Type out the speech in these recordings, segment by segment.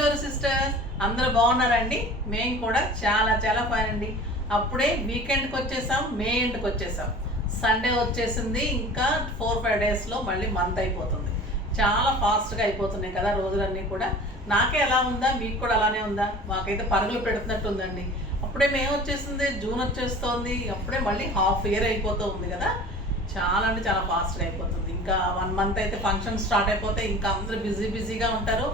Welcome to our sisters. అందరూ బాగున్నారండి? మేము కూడా చాలా చాలా ఫైన్ అండి. అప్పుడే వీకెండ్కి వచ్చేసాం, మే ఎండ్కి వచ్చేసాం. సండే వచ్చేసింది. ఇంకా 4-5 డేస్లో మళ్ళీ మంత్ అయిపోతుంది. చాలా ఫాస్ట్గా అయిపోతున్నాయి కదా రోజులన్నీ కూడా. నాకే ఎలా ఉందా, మీకు కూడా అలానే ఉందా? మాకైతే పరుగులు పెడుతున్నట్టు ఉందండి. అప్పుడే మే వచ్చేసింది, జూన్ వచ్చేస్తోంది, అప్పుడే మళ్ళీ హాఫ్ ఇయర్ అయిపోతూ ఉంది కదా. చాలా అంటే చాలా ఫాస్ట్గా అయిపోతుంది. ఇంకా 1 మంత్ అయితే ఫంక్షన్ స్టార్ట్ అయిపోతే ఇంకా అందరూ బిజీగా ఉంటారు.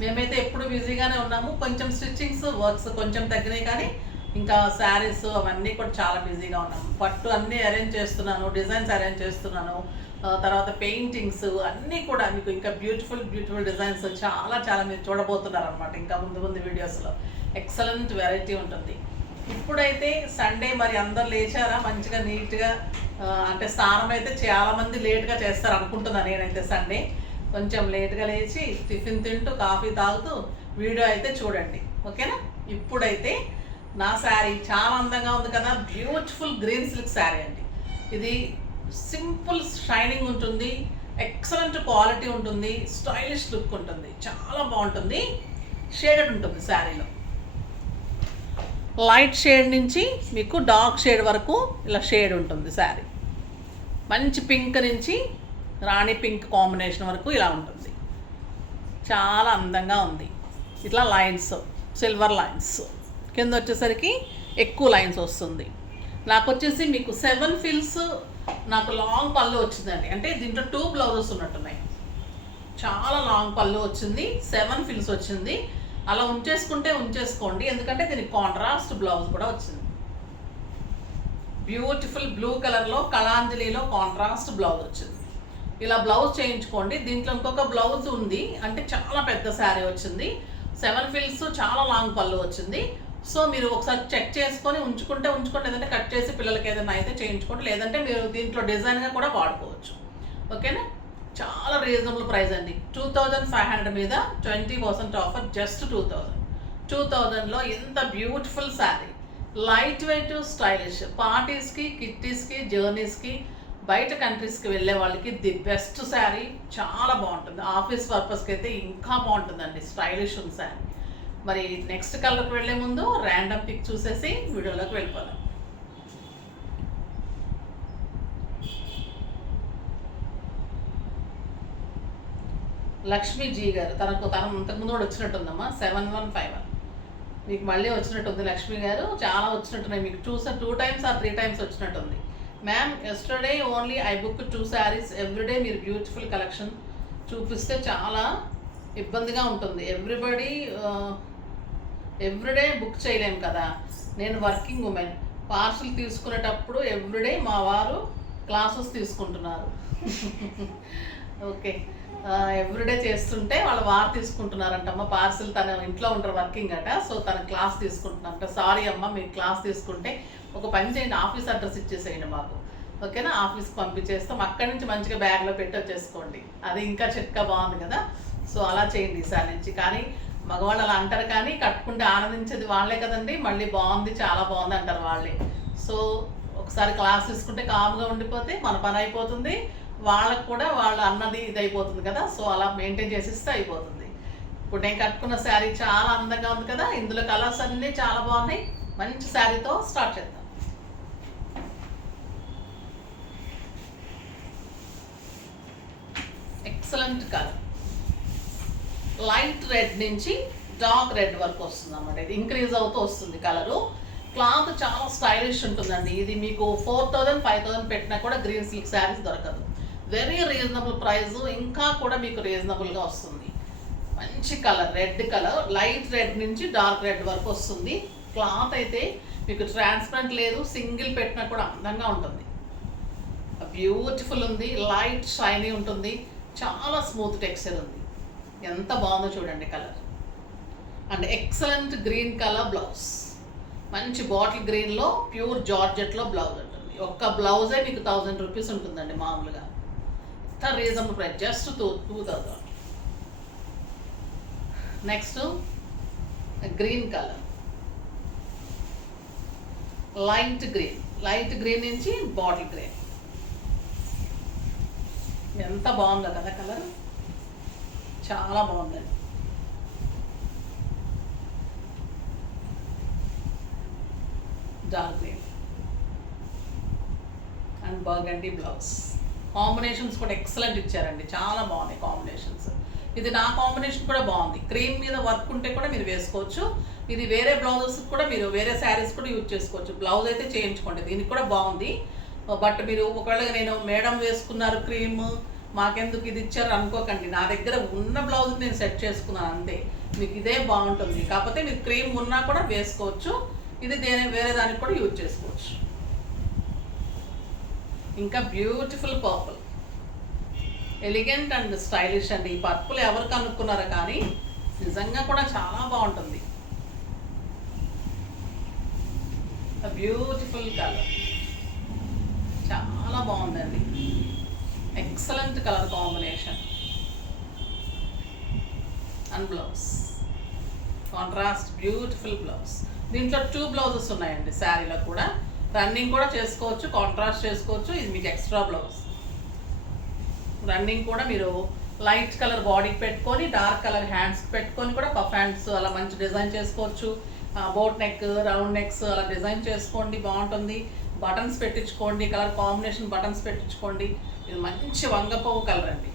మేమైతే ఎప్పుడు బిజీగానే ఉన్నాము. కొంచెం స్టిచ్చింగ్స్ వర్క్స్ కొంచెం తగ్గినాయి, కానీ ఇంకా శారీస్ అవన్నీ కూడా చాలా బిజీగా ఉన్నాము. పట్టు అన్నీ అరేంజ్ చేస్తున్నాను, డిజైన్స్ అరేంజ్ చేస్తున్నాను. తర్వాత పెయింటింగ్స్ అన్నీ కూడా మీకు ఇంకా బ్యూటిఫుల్ డిజైన్స్ చాలా చాలా మీరు చూడబోతున్నారు అనమాట. ఇంకా ముందు వీడియోస్లో ఎక్సలెంట్ వెరైటీ ఉంటుంది. ఇప్పుడైతే సండే, మరి అందరు లేచారా మంచిగా నీట్గా? అంటే స్నానం అయితే చాలామంది లేట్గా చేస్తారు అనుకుంటున్నాను నేనైతే. సండే కొంచెం లేట్గా లేచి టిఫిన్ తింటూ కాఫీ తాగుతూ వీడియో అయితే చూడండి, ఓకేనా? ఇప్పుడైతే నా శారీ చాలా అందంగా ఉంది కదా, బ్యూటిఫుల్ గ్రీన్ సిల్క్ శారీ అండి. ఇది సింపుల్ షైనింగ్ ఉంటుంది, ఎక్సలెంట్ క్వాలిటీ ఉంటుంది, స్టైలిష్ లుక్ ఉంటుంది, చాలా బాగుంటుంది. షేడెడ్ ఉంటుంది శారీలో. లైట్ షేడ్ నుంచి మీకు డార్క్ షేడ్ వరకు ఇలా షేడ్ ఉంటుంది శారీ. మంచి పింక్ నుంచి రాణి పింక్ కాంబినేషన్ వరకు ఇలా ఉంటుంది. చాలా అందంగా ఉంది. ఇట్లా లైన్స్, సిల్వర్ లైన్స్, కింద వచ్చేసరికి ఎక్కువ లైన్స్ వస్తుంది. నాకు వచ్చేసి మీకు 7 ఫిల్స్ నాకు లాంగ్ పళ్ళు వచ్చిందండి. అంటే దీంట్లో 2 బ్లౌజెస్ ఉన్నట్టున్నాయి. చాలా లాంగ్ పళ్ళు వచ్చింది, 7 ఫిల్స్ వచ్చింది. అలా ఉంచేసుకోండి, ఎందుకంటే దీనికి కాంట్రాస్ట్ బ్లౌజ్ కూడా వచ్చింది. బ్యూటిఫుల్ బ్లూ కలర్లో కళాంజలిలో కాంట్రాస్ట్ బ్లౌజ్ వచ్చింది. ఇలా బ్లౌజ్ చేయించుకోండి. దీంట్లో ఇంకొక బ్లౌజ్ ఉంది, అంటే చాలా పెద్ద శారీ వచ్చింది. 7 ఫిల్స్, చాలా లాంగ్ పళ్ళు వచ్చింది. సో మీరు ఒకసారి చెక్ చేసుకొని ఉంచుకోండి, లేదంటే కట్ చేసి పిల్లలకి ఏదైనా అయితే చేయించుకోండి, లేదంటే మీరు దీంట్లో డిజైన్గా కూడా వాడుకోవచ్చు, ఓకేనా? చాలా రీజనబుల్ ప్రైస్ అండి. 2500 మీద 20% ఆఫర్, జస్ట్ 2000లో ఇంత beautiful sari, light weight, stylish, పార్టీస్కి, కిట్టీస్కి, జర్నీస్కి, బయట కంట్రీస్కి వెళ్ళే వాళ్ళకి ది బెస్ట్ శారీ. చాలా బాగుంటుంది. ఆఫీస్ పర్పస్కి అయితే ఇంకా బాగుంటుందండి, స్టైలిష్ ఉంది శారీ. మరి నెక్స్ట్ కలర్కి వెళ్ళే ముందు ర్యాండమ్ పిక్ చూసేసి వీడియోలోకి వెళ్ళిపోదాం. లక్ష్మీజీ గారు, తన ఇంతకుముందు కూడా వచ్చినట్టుందమ్మా. 7151 మీకు మళ్ళీ వచ్చినట్టుంది లక్ష్మీ గారు. చాలా వచ్చినట్టున్నాయి మీకు. 2 టైమ్స్ ఆర్ 3 టైమ్స్ వచ్చినట్టుంది. Ma'am, yesterday only I book 2 saris. Everyday మీరు బ్యూటిఫుల్ కలెక్షన్ చూపిస్తే చాలా ఇబ్బందిగా ఉంటుంది. ఎవ్రీడే బుక్ చేయలేము కదా. నేను వర్కింగ్ ఉమెన్. పార్సల్ తీసుకునేటప్పుడు ఎవ్రీడే మా వారు క్లాసెస్ తీసుకుంటున్నారు. ఓకే, ఎవ్రీడే చేస్తుంటే వాళ్ళ వారు తీసుకుంటున్నారంటమ్మ పార్సిల్. తన ఇంట్లో ఉంటారు, వర్కింగ్ అట. సో తన క్లాస్ తీసుకుంటున్నారంట. సారీ అమ్మ, మీరు క్లాస్ తీసుకుంటే ఒక పని చేయండి, ఆఫీస్ అడ్రస్ ఇచ్చేసేయండి మాకు, ఓకేనా? ఆఫీస్కి పంపించేస్తాం. అక్కడి నుంచి మంచిగా బ్యాగ్లో పెట్టి వచ్చేసుకోండి. అది ఇంకా చిట్కా బాగుంది కదా. సో అలా చేయండి ఈసారి నుంచి. కానీ మగవాళ్ళు అలా అంటారు, కానీ కట్టుకుంటే ఆనందించేది వాళ్ళే కదండి. మళ్ళీ బాగుంది, చాలా బాగుంది అంటారు వాళ్ళే. సో ఒకసారి క్లాస్ తీసుకుంటే కామ్గా ఉండిపోతే మన పని అయిపోతుంది, వాళ్ళకు కూడా వాళ్ళు అన్నది ఇది అయిపోతుంది కదా. సో అలా మెయింటైన్ చేసిస్తే అయిపోతుంది. ఇప్పుడు నేను కట్టుకున్న శారీ చాలా అందంగా ఉంది కదా. ఇందులో కలర్స్ అన్నీ చాలా బాగున్నాయి. మంచి శారీతో స్టార్ట్ చేద్దాం. ఎక్సలెంట్ కలర్, లైట్ రెడ్ నుంచి డార్క్ రెడ్ వరకు వస్తుంది అన్నమాట. ఇది ఇంక్రీజ్ అవుతూ వస్తుంది కలరు. క్లాత్ చాలా స్టైలిష్ ఉంటుందండి. ఇది మీకు 4000, 5000 పెట్టినా కూడా గ్రీన్ సిల్క్ శారీస్ దొరకదు. వెరీ రీజనబుల్ ప్రైస్, ఇంకా కూడా మీకు రీజనబుల్గా వస్తుంది. మంచి colour, red colour, light red నుంచి డార్క్ రెడ్ వరకు వస్తుంది. క్లాత్ అయితే మీకు ట్రాన్స్పరెంట్ లేదు, సింగిల్ పెట్టినా కూడా అందంగా ఉంటుంది. బ్యూటిఫుల్ ఉంది, లైట్ షైనీ ఉంటుంది, చాలా స్మూత్ టెక్స్చర్ ఉంది. ఎంత బాగుందో చూడండి colour. And excellent green colour blouse, మంచి బాటిల్ గ్రీన్లో ప్యూర్ జార్జెట్లో బ్లౌజ్ ఉంటుంది. ఒక్క బ్లౌజే మీకు 1000 రూపీస్ ఉంటుందండి మామూలుగా. ఇంత reasonable price, just 2000. Next green colour, light green నుంచి బాటిల్ గ్రీన్. ఎంత బాగుందో కదా కలర్, చాలా బాగుందండి. Dark green and burgundy blouse. Combinations కూడా ఎక్సలెంట్ ఇచ్చారండి, చాలా బాగున్నాయి కాంబినేషన్స్. ఇది నా కాంబినేషన్ కూడా బాగుంది. క్రీమ్ మీద వర్క్ ఉంటే కూడా మీరు వేసుకోవచ్చు. ఇది వేరే బ్లౌజెస్ కూడా మీరు వేరే శారీస్ కూడా యూజ్ చేసుకోవచ్చు. బ్లౌజ్ అయితే చేయించుకోండి, దీనికి కూడా బాగుంది. బట్ మీరు ఒకవేళ నేను మేడం వేసుకున్నారు క్రీమ్ మాకెందుకు ఇది ఇచ్చారు అనుకోకండి, నా దగ్గర ఉన్న బ్లౌజ్ నేను సెట్ చేసుకున్నాను అంతే. మీకు ఇదే బాగుంటుంది, కాకపోతే మీరు క్రీమ్ ఉన్నా కూడా వేసుకోవచ్చు. ఇది వేరే దానికి కూడా యూజ్ చేసుకోవచ్చు. ఇంకా beautiful purple, elegant and stylish అండి. ఈ పర్పుల్ ఎవరు కనుక్కున్నారో కానీ నిజంగా కూడా చాలా బాగుంటుంది. బ్యూటిఫుల్ కలర్, చాలా బాగుందండి, excellent colour combination. And blouse contrast beautiful blouse. దీంట్లో 2 బ్లౌజెస్ ఉన్నాయండి శారీలో కూడా. రన్నింగ్ కూడా చేసుకోవచ్చు, కాంట్రాస్ట్ చేసుకోవచ్చు. ఇది మీకు ఎక్స్ట్రా బ్లౌజ్. రన్నింగ్ కూడా మీరు లైట్ కలర్ బాడీకి పెట్టుకొని డార్క్ కలర్ హ్యాండ్స్కి పెట్టుకొని కూడా పఫ్ హ్యాండ్స్ అలా మంచి డిజైన్ చేసుకోవచ్చు. బోట్ నెక్, రౌండ్ నెక్స్ అలా డిజైన్ చేసుకోండి, బాగుంటుంది. బటన్స్ పెట్టించుకోండి, కలర్ కాంబినేషన్ బటన్స్ పెట్టించుకోండి. ఇది మంచి వంగపోవు కలర్ అండి,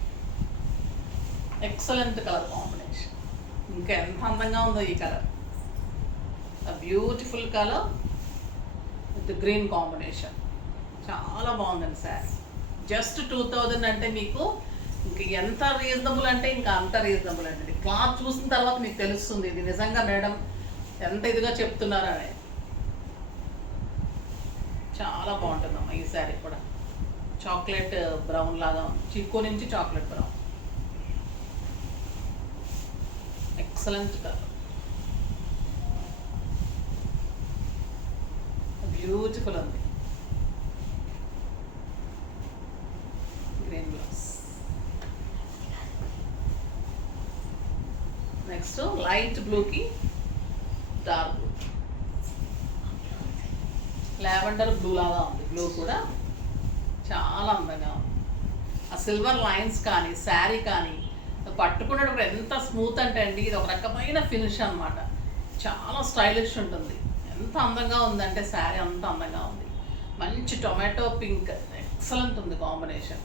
ఎక్సలెంట్ కలర్ కాంబినేషన్. ఇంకా ఎంత అందంగా ఉందో ఈ colour. Beautiful colour with green combination, చాలా బాగుందండి శారీ. జస్ట్ 2000 అంటే మీకు ఇంక ఎంత రీజనబుల్ అంటే ఇంకా అంత రీజనబుల్ అండి. క్లాత్ చూసిన తర్వాత మీకు తెలుస్తుంది ఇది నిజంగా మేడం ఎంత ఇదిగా చెప్తున్నారని. చాలా బాగుంటుందమ్మా ఈ శారీ కూడా. చాక్లెట్ బ్రౌన్ లాగా ఉంది, చిక్కు నుంచి chocolate brown, excellent colour, beautiful ఉంది. Green blouse. నెక్స్ట్ లైట్ బ్లూకి డార్క్ బ్లూ, లావెండర్ బ్లూ లాగా ఉంది. బ్లూ కూడా చాలా అందంగా ఉంది. ఆ సిల్వర్ లైన్స్ కానీ శారీ కానీ పట్టుకునేటప్పుడు ఎంత స్మూత్ అంటే అండి, ఇది ఒక రకమైన ఫినిష్ అనమాట. చాలా స్టైలిష్ ఉంటుంది. ఎంత అందంగా ఉందంటే శారీ అంత అందంగా ఉంది. మంచి టొమాటో పింక్, ఎక్సలెంట్ ఉంది కాంబినేషన్.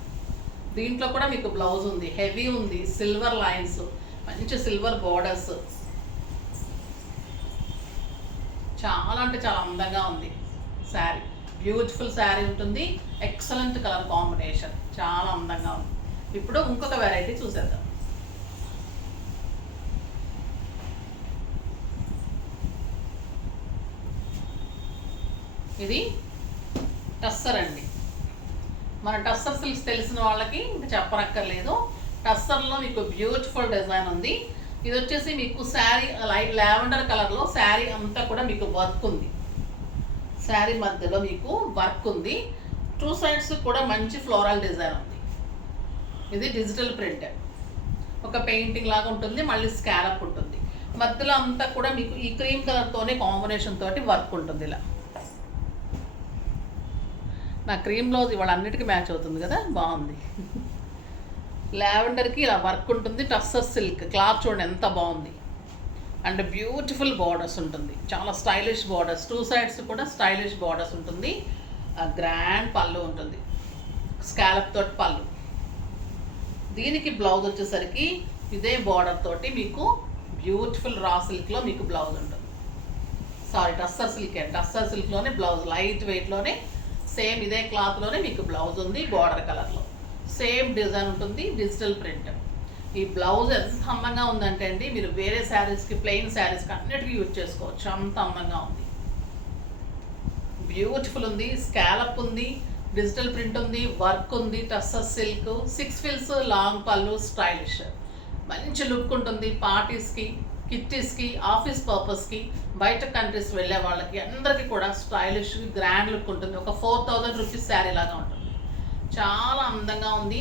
దీంట్లో కూడా మీకు బ్లౌజ్ ఉంది, హెవీ ఉంది, సిల్వర్ లైన్స్, మంచి సిల్వర్ బోర్డర్స్, చాలా అంటే చాలా అందంగా ఉంది శారీ. బ్యూటిఫుల్ శారీ ఉంటుంది, ఎక్సలెంట్ కలర్ కాంబినేషన్, చాలా అందంగా ఉంది. ఇప్పుడు ఇంకొక వెరైటీ చూసేద్దాం. ఇది టస్సర్ అండి. మన టస్సర్ సిల్క్స్ తెలిసిన వాళ్ళకి ఇంకా చెప్పనక్కర్లేదు. టస్సర్లో మీకు బ్యూటిఫుల్ డిజైన్ ఉంది. ఇది వచ్చేసి మీకు శారీ లైట్ లావెండర్ కలర్లో శారీ అంతా కూడా మీకు వర్క్ ఉంది. శారీ మధ్యలో మీకు వర్క్ ఉంది. 2 సైడ్స్ కూడా మంచి ఫ్లోరల్ డిజైన్ ఉంది. ఇది డిజిటల్ ప్రింట్, ఒక పెయింటింగ్ లాగా ఉంటుంది, మళ్ళీ స్కాలప్ ఉంటుంది. మధ్యలో అంతా కూడా మీకు ఈ క్రీమ్ కలర్తోనే కాంబినేషన్ తోటి వర్క్ ఉంటుంది. ఇలా నా క్రీమ్ బ్లౌజ్ ఇవాళ అన్నిటికీ మ్యాచ్ అవుతుంది కదా, బాగుంది. లావెండర్కి ఇలా వర్క్ ఉంటుంది. టస్సర్ సిల్క్ క్లాత్ చూడండి ఎంత బాగుంది. అండ్ బ్యూటిఫుల్ బార్డర్స్ ఉంటుంది, చాలా స్టైలిష్ బార్డర్స్. 2 సైడ్స్ కూడా స్టైలిష్ బార్డర్స్ ఉంటుంది. గ్రాండ్ పళ్ళు ఉంటుంది, స్కాలప్ తోటి పళ్ళు. దీనికి బ్లౌజ్ వచ్చేసరికి ఇదే బార్డర్ తోటి మీకు బ్యూటిఫుల్ రా సిల్క్లో మీకు బ్లౌజ్ ఉంటుంది. సారీ టస్సర్ సిల్క్ అండి, టస్సర్ సిల్క్లోనే బ్లౌజ్ లైట్ వెయిట్లోనే సేమ్ ఇదే క్లాత్లోనే మీకు బ్లౌజ్ ఉంది. బార్డర్ కలర్లో సేమ్ డిజైన్ ఉంటుంది, డిజిటల్ ప్రింట్. ఈ బ్లౌజ్ ఎంత అందంగా ఉందంటే అండి, మీరు వేరే శారీస్కి ప్లెయిన్ శారీస్కి అన్నిటికీ యూజ్ చేసుకోవచ్చు, అంత అందంగా ఉంది. బ్యూటిఫుల్ ఉంది, స్కాలప్ ఉంది, డిజిటల్ ప్రింట్ ఉంది, వర్క్ ఉంది, టస్సర్ సిల్క్, 6 ఫిల్స్, లాంగ్ పళ్ళు, స్టైలిష్, మంచి లుక్ ఉంటుంది. పార్టీస్కి, కిట్టీస్కి, ఆఫీస్ పర్పస్కి, బయట కంట్రీస్ వెళ్ళే వాళ్ళకి అందరికీ కూడా స్టైలిష్ గ్రాండ్ లుక్ ఉంటుంది. ఒక 4000 రూపీస్ శారీ లాగా ఉంటుంది, చాలా అందంగా ఉంది.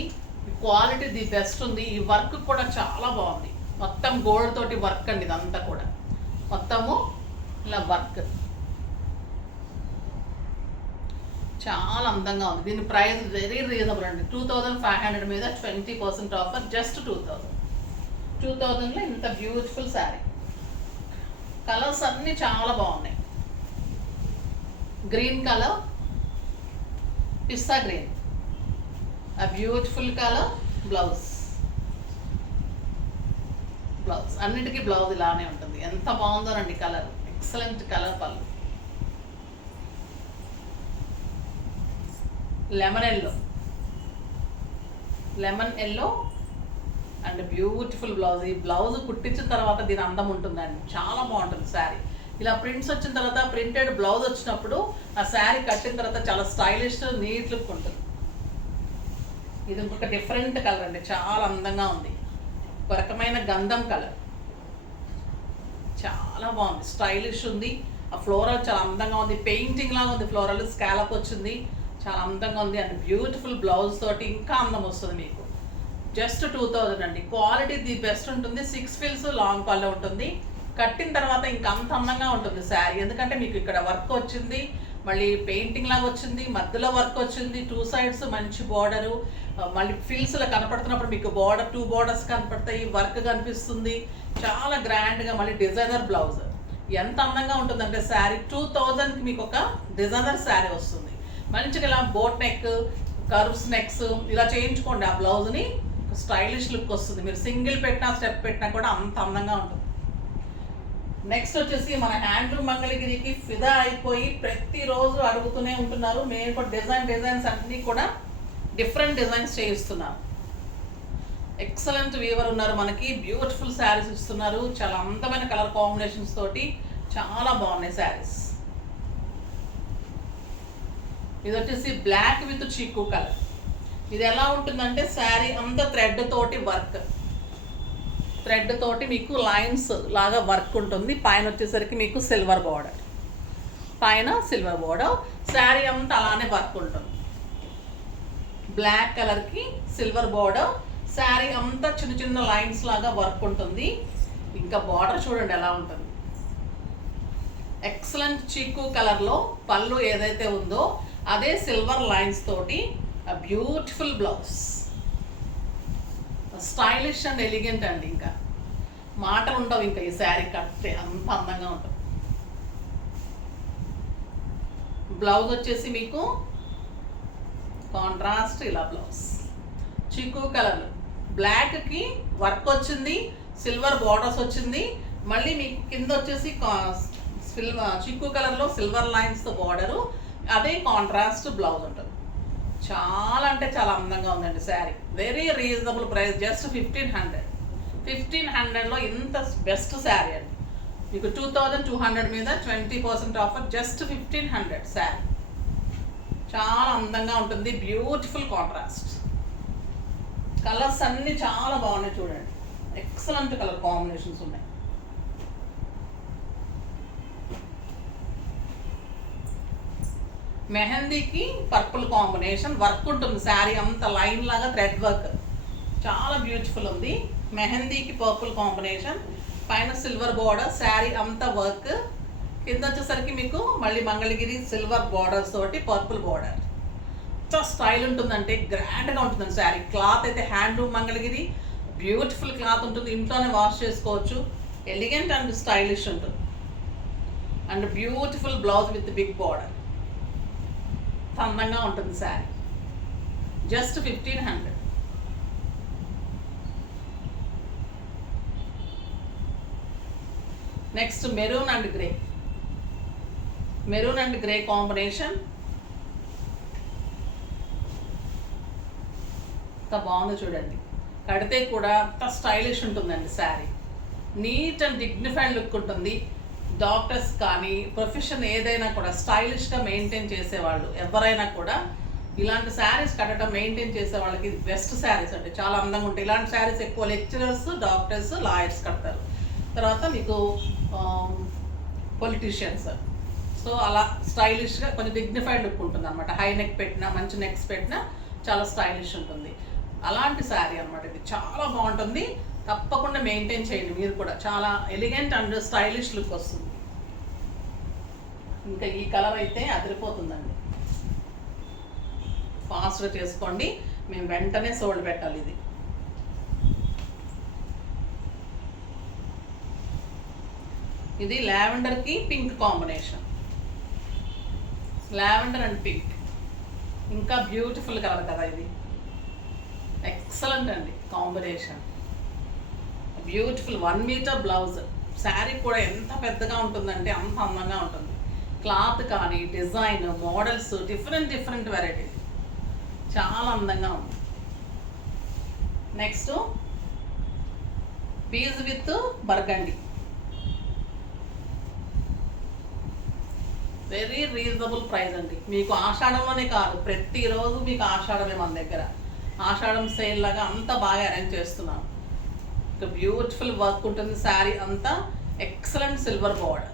క్వాలిటీ ది బెస్ట్ ఉంది. ఈ వర్క్ కూడా చాలా బాగుంది, మొత్తం గోల్డ్ తోటి వర్క్ అండి. ఇదంతా కూడా మొత్తము ఇలా వర్క్, చాలా అందంగా ఉంది. దీని ప్రైస్ వెరీ రీజనబుల్ అండి. 2500 మీద 20% ఆఫర్, జస్ట్ 2000లో ఇంత బ్యూటిఫుల్ శారీ. కలర్స్ అన్నీ చాలా బాగున్నాయి. గ్రీన్ కలర్, పిస్తా గ్రీన్, ఆ బ్యూటిఫుల్ కలర్ బ్లౌజ్. అన్నిటికీ బ్లౌజ్ ఇలానే ఉంటుంది. ఎంత బాగుందోనండి కలర్, ఎక్సలెంట్ కలర్ పళ్ళు. Lemon yellow and beautiful blouse. ఈ బ్లౌజ్ కుట్టించిన తర్వాత దీని అందం ఉంటుందండి, చాలా బాగుంటుంది శారీ. ఇలా ప్రింట్స్ వచ్చిన తర్వాత ప్రింటెడ్ బ్లౌజ్ వచ్చినప్పుడు ఆ శారీ కట్టిన తర్వాత చాలా స్టైలిష్ నీట్ లుక్ ఉంటుంది. ఇది ఇంకొక డిఫరెంట్ కలర్ అండి, చాలా అందంగా ఉంది. ఒక రకమైన గంధం కలర్, చాలా బాగుంది, స్టైలిష్ ఉంది. ఆ ఫ్లోరల్ చాలా అందంగా ఉంది, పెయింటింగ్ లాగా ఉంది. ఫ్లోరల్ స్కాలప్ వచ్చింది, చాలా అందంగా ఉంది. అండ్ బ్యూటిఫుల్ బ్లౌజ్ తోటి ఇంకా అందం వస్తుంది మీకు. జస్ట్ 2000 అండి. క్వాలిటీ ది బెస్ట్ ఉంటుంది. 6 ఫిల్స్ లాంగ్ పళ్ళు ఉంటుంది. కట్టిన తర్వాత ఇంకా అంత అందంగా ఉంటుంది శారీ. ఎందుకంటే మీకు ఇక్కడ వర్క్ వచ్చింది, మళ్ళీ పెయింటింగ్ లాగా వచ్చింది, మధ్యలో వర్క్ వచ్చింది, 2 సైడ్స్ మంచి బార్డరు, మళ్ళీ ఫిల్స్లో కనపడుతున్నప్పుడు మీకు బార్డర్ 2 బార్డర్స్ కనపడతాయి, వర్క్ కనిపిస్తుంది, చాలా గ్రాండ్గా. మళ్ళీ డిజైనర్ బ్లౌజ్ ఎంత అందంగా ఉంటుందంటే శారీ 2000కి మీకు ఒక డిజైనర్ శారీ వస్తుంది. మంచిగా ఇలా బోట్ నెక్, కర్వ్స్ నెక్స్ ఇలా చేయించుకోండి. ఆ బ్లౌజ్ని స్టైలిష్ లుక్ వస్తుంది. మీరు సింగిల్ పెట్టినా స్టెప్ పెట్టినా కూడా అంత అందంగా ఉంటుంది. నెక్స్ట్ వచ్చేసి మన హ్యాండ్లూమ్ మంగళగిరికి ఫిదా అయిపోయి ప్రతిరోజు అడుగుతూనే ఉంటున్నారు. మేము కూడా డిజైన్స్ అన్నీ కూడా డిఫరెంట్ డిజైన్స్ చేయిస్తున్నాం. ఎక్సలెంట్ వీవర్ ఉన్నారు మనకి, బ్యూటిఫుల్ శారీస్ ఇస్తున్నారు. చాలా అందమైన కలర్ కాంబినేషన్స్ తోటి చాలా బాగున్నాయి శారీస్. ఇది వచ్చేసి బ్లాక్ విత్ చీకు కలర్. ఇది ఎలా ఉంటుందంటే శారీ అంతా థ్రెడ్ తోటి వర్క్, థ్రెడ్ తోటి మీకు లైన్స్ లాగా వర్క్ ఉంటుంది. పైన వచ్చేసరికి మీకు సిల్వర్ బార్డర్, శారీ అంతా అలానే వర్క్ ఉంటుంది. బ్లాక్ కలర్కి సిల్వర్ బార్డర్, శారీ అంతా చిన్న చిన్న లైన్స్ లాగా వర్క్ ఉంటుంది. ఇంకా బార్డర్ చూడండి ఎలా ఉంటుంది. ఎక్సలెంట్ చీకు కలర్లో పళ్ళు ఏదైతే ఉందో అదే సిల్వర్ లైన్స్ తోటి beautiful blouse. Stylish and elegant అండి, ఇంకా మాటలు ఉండవు. ఇంకా ఈ శారీ కట్టే అంత అందంగా ఉంటుంది. బ్లౌజ్ వచ్చేసి మీకు కాంట్రాస్ట్ ఇలా బ్లౌజ్, చిక్కు కలర్, బ్లాక్కి వర్క్ వచ్చింది, సిల్వర్ బార్డర్స్ వచ్చింది. మళ్ళీ మీకు కింద వచ్చేసి చిక్కు కలర్లో సిల్వర్ లైన్స్తో బార్డరు, అదే కాంట్రాస్ట్ బ్లౌజ్ ఉంటుంది. చాలా అంటే చాలా అందంగా ఉందండి sari. Very reasonable price, just 1500లో ఇంత బెస్ట్ శారీ అండి. మీకు 2200 మీద 20% ఆఫర్, జస్ట్ 1500 శారీ. చాలా అందంగా ఉంటుంది, బ్యూటిఫుల్ కాంట్రాస్ట్. కలర్స్ అన్నీ చాలా బాగున్నాయి చూడండి, ఎక్సలెంట్ కలర్ కాంబినేషన్స్ ఉన్నాయి. మెహందీకి పర్పుల్ కాంబినేషన్ వర్క్ ఉంటుంది. శారీ అంతా లైన్ లాగా థ్రెడ్ వర్క్ చాలా బ్యూటిఫుల్ ఉంది. మెహందీకి పర్పుల్ కాంబినేషన్, పైన సిల్వర్ బార్డర్, శారీ అంతా వర్క్. కింద వచ్చేసరికి మీకు మళ్ళీ మంగళగిరి సిల్వర్ బార్డర్స్ తోటి పర్పుల్ బార్డర్. చాలా స్టైల్ ఉంటుందంటే గ్రాండ్గా ఉంటుందండి శారీ. క్లాత్ అయితే హ్యాండ్లూమ్ మంగళగిరి, బ్యూటిఫుల్ క్లాత్ ఉంటుంది, ఇంట్లోనే వాష్ చేసుకోవచ్చు. ఎలిగెంట్ అండ్ స్టైలిష్ ఉంటుంది. And beautiful blouse with big border, అందంగా ఉంటుంది sari. Just 1500. Next maroon and grey combination. అంత బాగుంది చూడండి. కడితే కూడా అంత స్టైలిష్ ఉంటుందండి sari. Neat and dignified look ఉంటుంది. డాక్టర్స్ కానీ ప్రొఫెషన్ ఏదైనా కూడా స్టైలిష్గా మెయింటైన్ చేసేవాళ్ళు ఎవరైనా కూడా ఇలాంటి శారీస్ కట్టడం, మెయింటైన్ చేసే వాళ్ళకి బెస్ట్ శారీస్ అండి. చాలా అందంగా ఉంటాయి ఇలాంటి శారీస్. ఎక్కువ లెక్చరర్స్, డాక్టర్స్, లాయర్స్ కడతారు. తర్వాత మీకు పొలిటీషియన్స్. సో అలా స్టైలిష్గా కొంచెం డిగ్నిఫైడ్ లుక్ ఉంటుంది అనమాట. హై నెక్ పెట్టినా, మంచి నెక్స్ పెట్టినా చాలా స్టైలిష్ ఉంటుంది. అలాంటి శారీ అనమాట ఇది. చాలా బాగుంటుంది, తప్పకుండా మెయింటైన్ చేయండి మీరు కూడా. చాలా ఎలిగెంట్ అండ్ స్టైలిష్ లుక్ వస్తుంది. ఇంకా ఈ కలర్ అయితే అదిరిపోతుందండి. ఫాస్ట్గా చేసుకోండి, మేము వెంటనే సోల్డ్ పెట్టాలి. ఇది లావెండర్కి pink combination. Lavender and pink, ఇంకా బ్యూటిఫుల్ కలర్ కదా ఇది. ఎక్సలెంట్ అండి combination. Beautiful 1 metre blouse. Sari కూడా ఎంత పెద్దగా ఉంటుందంటే అంత అందంగా ఉంటుంది. క్లాత్ కానీ డిజైన్ మోడల్స్ డిఫరెంట్ వెరైటీస్ చాలా అందంగా ఉంది. Next piece with burgundy. Very reasonable price అండి. మీకు ఆషాఢంలోనే కాదు, ప్రతిరోజు మీకు ఆషాఢమే మన దగ్గర. ఆషాఢం సేల్ లాగా అంత బాగా అరేంజ్ చేస్తున్నాను. ఇక బ్యూటిఫుల్ వర్క్ ఉంటుంది. శారీ అంతా excellent silver border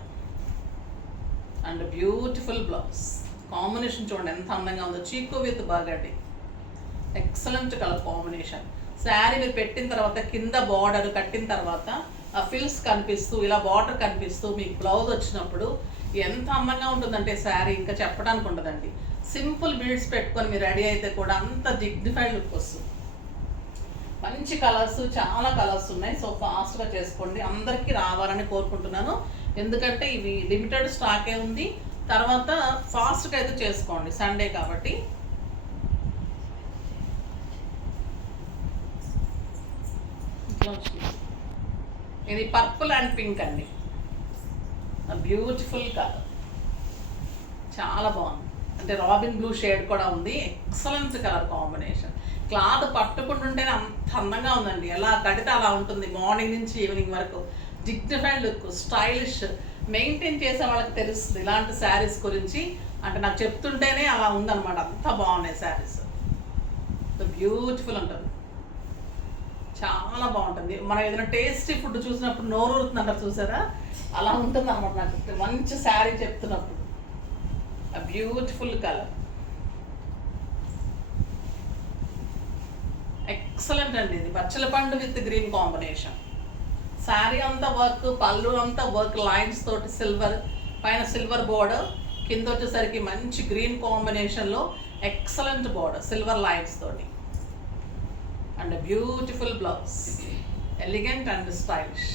and beautiful blouse. Combination చూడండి ఎంత అందంగా ఉందో. చీకు with burgundy, excellent colour combination. Sari మీరు పెట్టిన తర్వాత కింద బార్డర్ కట్టిన తర్వాత ఆ ఫిల్స్ కనిపిస్తూ ఇలా బార్డర్ కనిపిస్తూ మీకు బ్లౌజ్ వచ్చినప్పుడు ఎంత అందంగా ఉంటుందంటే శారీ ఇంకా చెప్పడానికి ఉండదండి. సింపుల్ బీడ్స్ పెట్టుకొని మీరు రెడీ అయితే కూడా అంత డిగ్నిఫైడ్ లుక్ వస్తుంది. మంచి కలర్స్, చాలా కలర్స్ ఉన్నాయి. సో ఫాస్ట్గా చేసుకోండి. అందరికీ రావాలని కోరుకుంటున్నాను. ఎందుకంటే ఇవి లిమిటెడ్ స్టాకే ఉంది. తర్వాత ఫాస్ట్గా అయితే చేసుకోండి, సండే కాబట్టి. ఇది పర్పుల్ అండ్ పింక్ అండి. బ్యూటిఫుల్ కలర్, చాలా బాగుంది. అంటే రాబిన్ బ్లూ షేడ్ కూడా ఉంది. Excellent colour combination. క్లాత్ పట్టుకుంటుంటేనే అంత అందంగా ఉందండి. ఎలా కడితే అలా ఉంటుంది. మార్నింగ్ నుంచి ఈవినింగ్ వరకు డిగ్నిఫైడ్ లుక్, స్టైలిష్. మెయింటైన్ చేసే వాళ్ళకి తెలుస్తుంది ఇలాంటి శారీస్ గురించి. అంటే నాకు చెప్తుంటేనే అలా ఉందన్నమాట. అంత బాగున్నాయి శారీస్. బ్యూటిఫుల్ ఉంటుంది, చాలా బాగుంటుంది. మనం ఏదైనా టేస్టీ ఫుడ్ చూసినప్పుడు నోరు ఊరుతుందంటారు చూసారా, అలా ఉంటుంది అన్నమాట. నాకు మంచి శారీ చెప్తున్నప్పుడు. బ్యూటిఫుల్ కలర్, ఎక్సలెంట్ అండి. ఇది బచ్చల పండు విత్ గ్రీన్ కాంబినేషన్. శారీ అంతా వర్క్, పళ్ళు అంతా వర్క్, లైన్స్ తోటి సిల్వర్, పైన సిల్వర్ బోర్డర్, కింద వచ్చేసరికి మంచి గ్రీన్ కాంబినేషన్లో ఎక్సలెంట్ బోర్డర్ సిల్వర్ లైన్స్ తోటి and beautiful blouse. Elegant and stylish.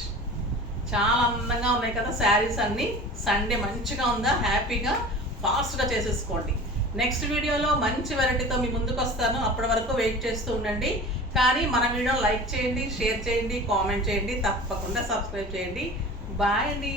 చాలా అందంగా ఉన్నాయి కదా శారీస్ అన్నీ. సండే మంచిగా ఉందా, హ్యాపీగా ఫాస్ట్గా చేసేసుకోండి. నెక్స్ట్ వీడియోలో మంచి వెరైటీతో మీ ముందుకు వస్తాను. అప్పటి వరకు వెయిట్ చేస్తూ ఉండండి. కానీ మన వీడియో లైక్ చేయండి, షేర్ చేయండి, కామెంట్ చేయండి, తప్పకుండా సబ్స్క్రైబ్ చేయండి. బాయ్ అండి.